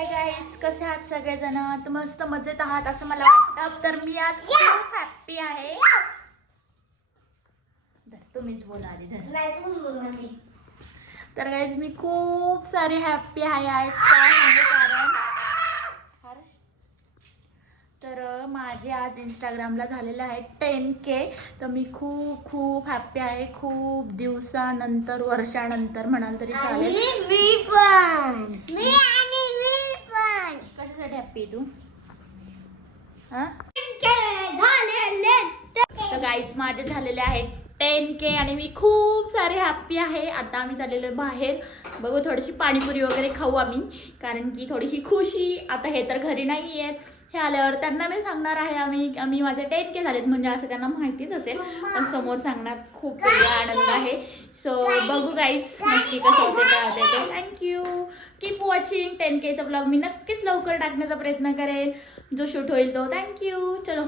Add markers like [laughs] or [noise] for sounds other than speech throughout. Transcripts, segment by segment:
Hi guys कसे आहात सगळेजण? तर मस्त मजेत आहात असं मला वाटतं. तर मी आज खूप हॅप्पी आहे. तुम्हीच बोला आधी. तर गाईज मी खूप सारे हॅप्पी आहे आज. काय कारण? तर माझे आज इंस्टाग्रामला झालेले आहे टेन के तर मी खूप खूप हॅप्पी आहे. खूप दिवसानंतर वर्षानंतर म्हणाल तरी चालेल. मी पण. पण कशासाठी तू. हा? तर गाईज माझे झालेले आहेत टेन के आणि मी खूप सारे हॅप्पी आहे. आता आम्ही चाललेलो आहे बाहेर. बघू थोडीशी पाणीपुरी वगैरे खाऊ आम्ही. कारण की थोडीशी खुशी. आता हे तर घरी नाही आहेत हे आल्यावर त्यांना मी सांगणार आहे आम्ही आम्ही माझे टेन के झालेत म्हणजे असं त्यांना माहितीच असेल. पण समोर सांगणार खूप वेगळा आनंद आहे. सो बघू गाईज नक्की कसं होते काय होते ते. Thank you keep watching ten केचा blog मी नक्कीच लवकर टाकण्याचा प्रयत्न करेल. जो शूट होईल तो. थँक्यू चलो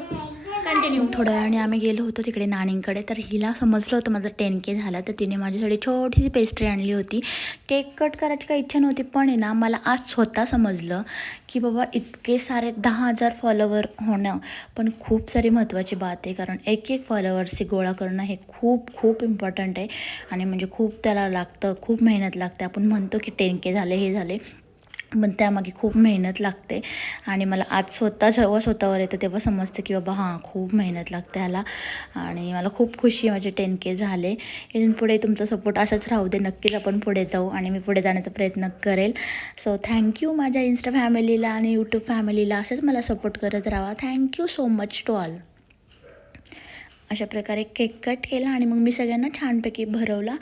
कंटिन्यू थोड्या वेळाने आम्ही गेलो होतो तिकडे नाणींकडे. तर हिला समजलं होतं माझं टेन के झालं. तर तिने माझ्यासाठी छोटीशी पेस्ट्री आणली होती. केक कट करायची काही इच्छा नव्हती पण आहे ना मला आज स्वतः समजलं की बाबा इतके सारे दहा हजार फॉलोवर होणं पण खूप सारी महत्त्वाची बात आहे. कारण एक एक फॉलोअर्सची गोळा करणं हे खूप खूप इम्पॉर्टंट आहे. आणि म्हणजे खूप त्याला लागतं खूप मेहनत लागते. आपण म्हणतो की टेन के झाले हे झाले. पण त्यामागे खूप मेहनत लागते. आणि मला आज स्वतः जेव्हा स्वतःवर येतं तेव्हा समजतं की बाबा हां खूप मेहनत लागते ह्याला. आणि मला खूप खुशी आहे माझे टेन के झाले. इथून पुढे तुमचा सपोर्ट असाच राहू दे. नक्कीच आपण पुढे जाऊ आणि मी पुढे जाण्याचा प्रयत्न करेल. सो थँक्यू माझ्या इन्स्टा फॅमिलीला आणि यूट्यूब फॅमिलीला असंच मला सपोर्ट करत राहा. Thank you so much to all अशा प्रकारे केक कट केला आणि मग मी सगळ्यांना छानपैकी भरवला.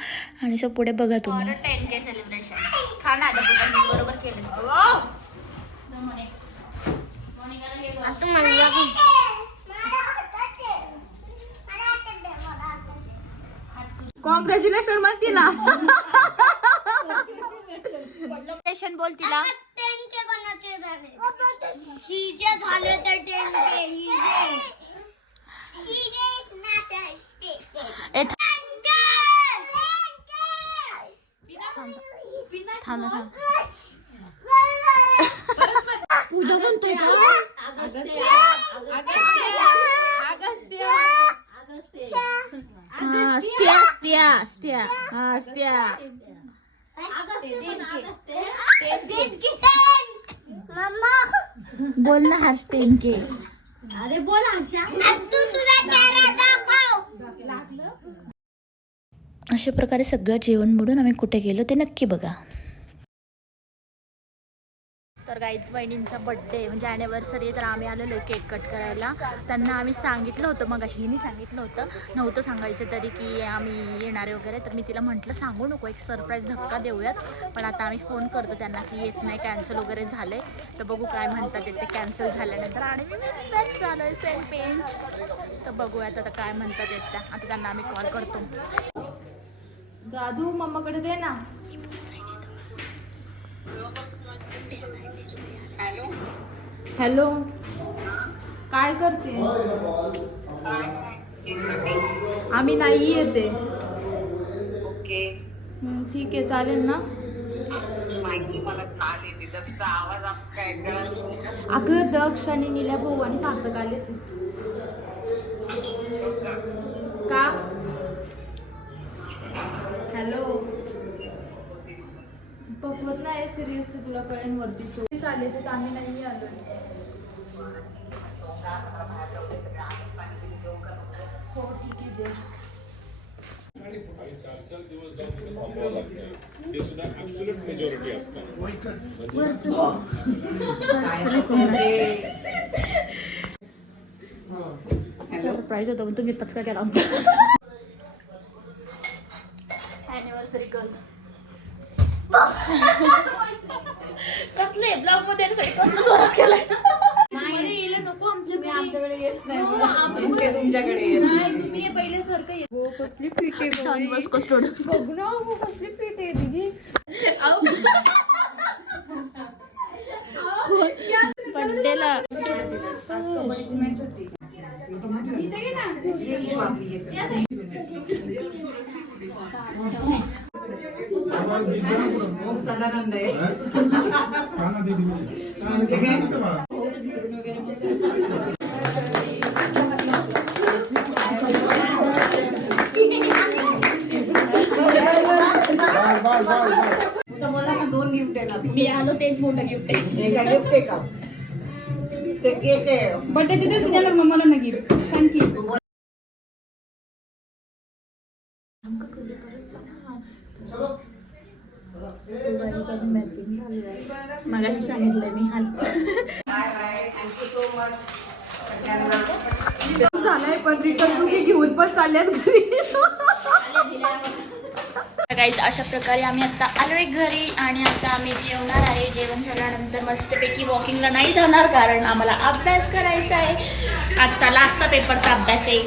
आणि सो पुढे बघा तुम्ही. टेन के सेलिब्रेशन खाना बरोबर केलं आता मला कॉंग्रॅच्युलेशन मग तिला बोल तिला. ही झाले तर ए, थांब. थांब पूजा म्हणतोय हा स्त्या स्त्या स्त्या हा स्त्या मम्मा बोल ना हर्ष तू तुझा चेहरा दाखव अशा प्रकारे सगळं जेवण मिळून आम्ही कुठे गेलो ते नक्की बघा. तर गाईज बहिणींचा बड्डे म्हणजे ॲनिव्हर्सरी तर आम्ही आलेलो आहे केक कट करायला. त्यांना आम्ही सांगितलं होतं मग अशी हिने सांगितलं होतं. नव्हतं सांगायचं तरी की आम्ही येणारे वगैरे तर मी तिला म्हटलं सांगू नको एक सरप्राईज धक्का देऊयात. पण आता आम्ही फोन करतो त्यांना की येत नाही कॅन्सल वगैरे झाले तर बघू काय म्हणतात ते कॅन्सल झाल्यानंतर. आणि मी झालं आहे सेंट पेंट तर बघूयात आता काय म्हणतात येत त्या. आता त्यांना आम्ही कॉल करतो. दादू मम्माकडे दे ना. हॅलो. काय करते? आम्ही नाही येते. ठीक आहे चालेल ना? अगं दक्ष आणि नील्या भाऊ आणि सार्थक आले नाही सिरियसली तुला कळेन वरती सो चालेल तर आम्ही नाही आलो. हो ठीक आहे दे. सरप्राईज होतं पण तुम्ही पचका केला आमचा? ॲनिव्हर्सरी गर्ल ब्लॉगमध्ये कसलं जोरात [laughs] केलाय. नाही येलं नको आमच्याकडे हो, आम्ही- नाही तुम्ही पहिले सारखं ये. हो कसली पीठ आहे डॉन बॉस्को स्टुडंट बघ ना हो कसली पीठ आहे दीदी. बड्डेला [laughs] खूप सदानंद आहे. तर मला ना दोन गिफ्ट आहे ना मी आलो तेच मोठं गिफ्ट आहे हे गिफ्ट आहे का ते केक आहे बर्थडेच्या दिवशी देणार मग मला ना गिफ्ट मगाशी सांगितलं मी हाल. झालंय पण रिटर्न तुम्ही घेऊन पण चालल्यात घरी. गाईज अशा प्रकारे आम्ही आता आलोय घरी आणि आता आम्ही जेवणार आहे. जेवण झाल्यानंतर मस्तपैकी वॉकिंगला नाही जाणार कारण आम्हाला अभ्यास करायचा आहे. आजचा लास्टचा पेपरचा अभ्यास आहे.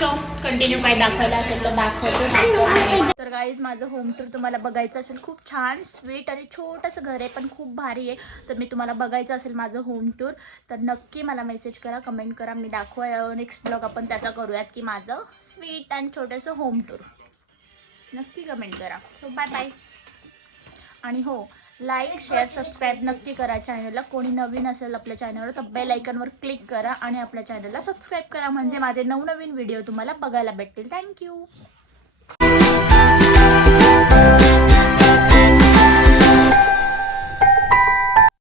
चॉप कंटिन्यू काय दाखवायला असेल तर दाखवतो. तर गाईज माझं होम टूर तुम्हाला बघायचं असेल. खूप छान स्वीट आणि छोटंसं घर आहे पण खूप भारी आहे. तर मी तुम्हाला बघायचं असेल माझं होम टूर तर नक्की मला मेसेज करा कमेंट करा. मी दाखवा नेक्स्ट ब्लॉग आपण त्याचा करूयात की माझं स्वीट आणि छोटंसं होम टूर नक्की कमेंट करा. सो बाय बाय आणि हो लाईक शेअर सबस्क्राईब नक्की करा चॅनलला कोणी नवीन असेल आपल्या चॅनलवर तर बेल आयकनवर क्लिक करा आणि आपल्या चॅनलला सबस्क्राईब करा. म्हणजे माझे नवनवीन व्हिडिओ तुम्हाला बघायला भेटतील. थँक्यू